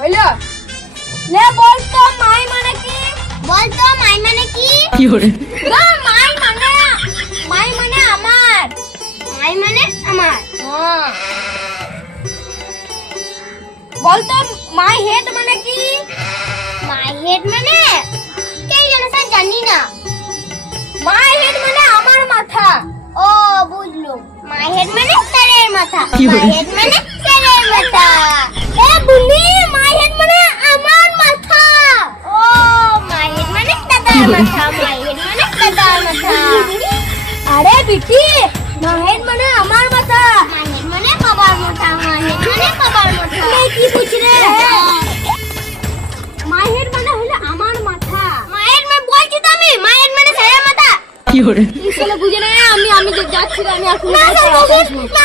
হইলো লে বল তো মাই মানে কি? বল তো মাই মানে কি? কি করে? না মাই মানে আমার। মাই মানে আমার। হ্যাঁ। বল তো মাই হেড মানে কি? মাই হেড মানে কে জানে স্যার জানি না। মাই হেড মানে আমার মাথা। ও বুঝলুম। মাই হেড মানে স্যারের মাথা। কি বলে? মাই হেড মানে স্যারের মাথা। এ বুনি মাই হেড মানে আমার মাথা। ও মাই হেড মানে দাদার মাথা। মাই হেড মানে দাদার মাথা। আরে বিটি মাই হেড মানে আমার মাথা। মাই হেড মানে বাবার মাথা। মাই হেড মানে বাবার মাথা। এই কি বুঝি রে? মাই হেড মানে হলো আমার মাথা। মাই হেড মানে বলছি তো আমি। মাই হেড মানে স্যারের মাথা। কি করে? এই শালা বুঝে না আমি যাচ্ছি রে, আমি আর না স্যার বসুন। না